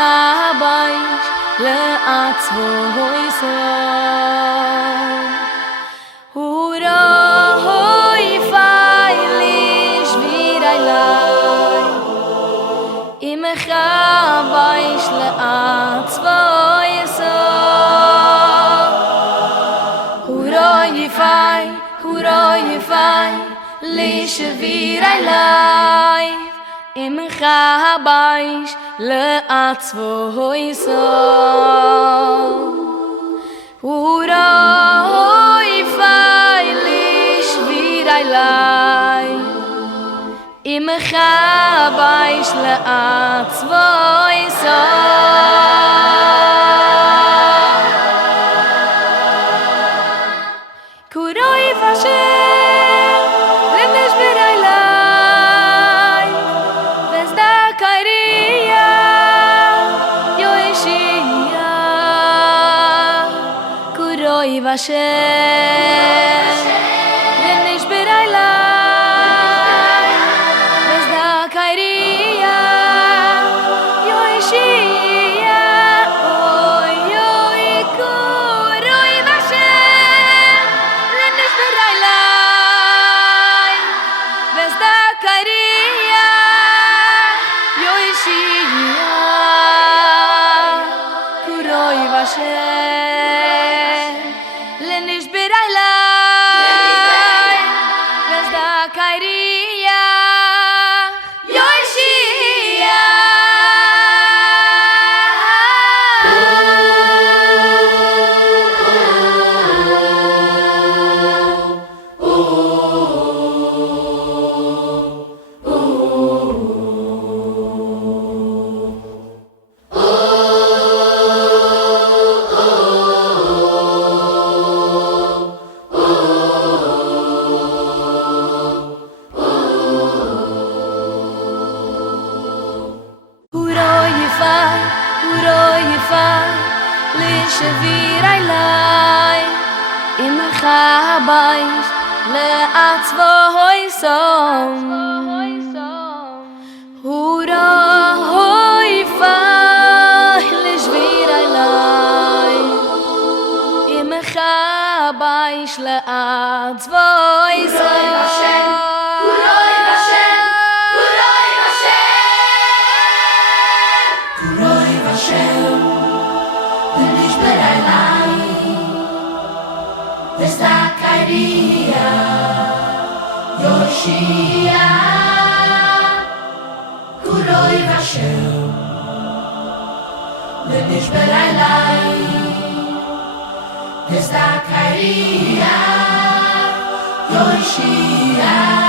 מחבייש לעצבו ישראל הורוי פייליש ויראילאי אם מחבייש לעצבו ישראל הורוי פייליש ויראילאי אם מחבייש לעצבו ישראל הורוי פייליש ויראילאי אם מחבייש לעצבו ישראל קורוי ושם לנשבר עליי וזדקריה יושיע קורוי ושם לנשבר עליי וזדקריה יושיע אוי אוי קורוי ושם לנשבר עליי וזדקריה יושיע קורוי ושם לנשבר עליי וזדקריה יושיע לשביר עליי אם מחבייש לעצבו יסום הורוי לשביר עליי אם מחבייש לעצבו יסום וזדקריה יושיע קורוי ושם לנשבר עליי וזדקריה יושיע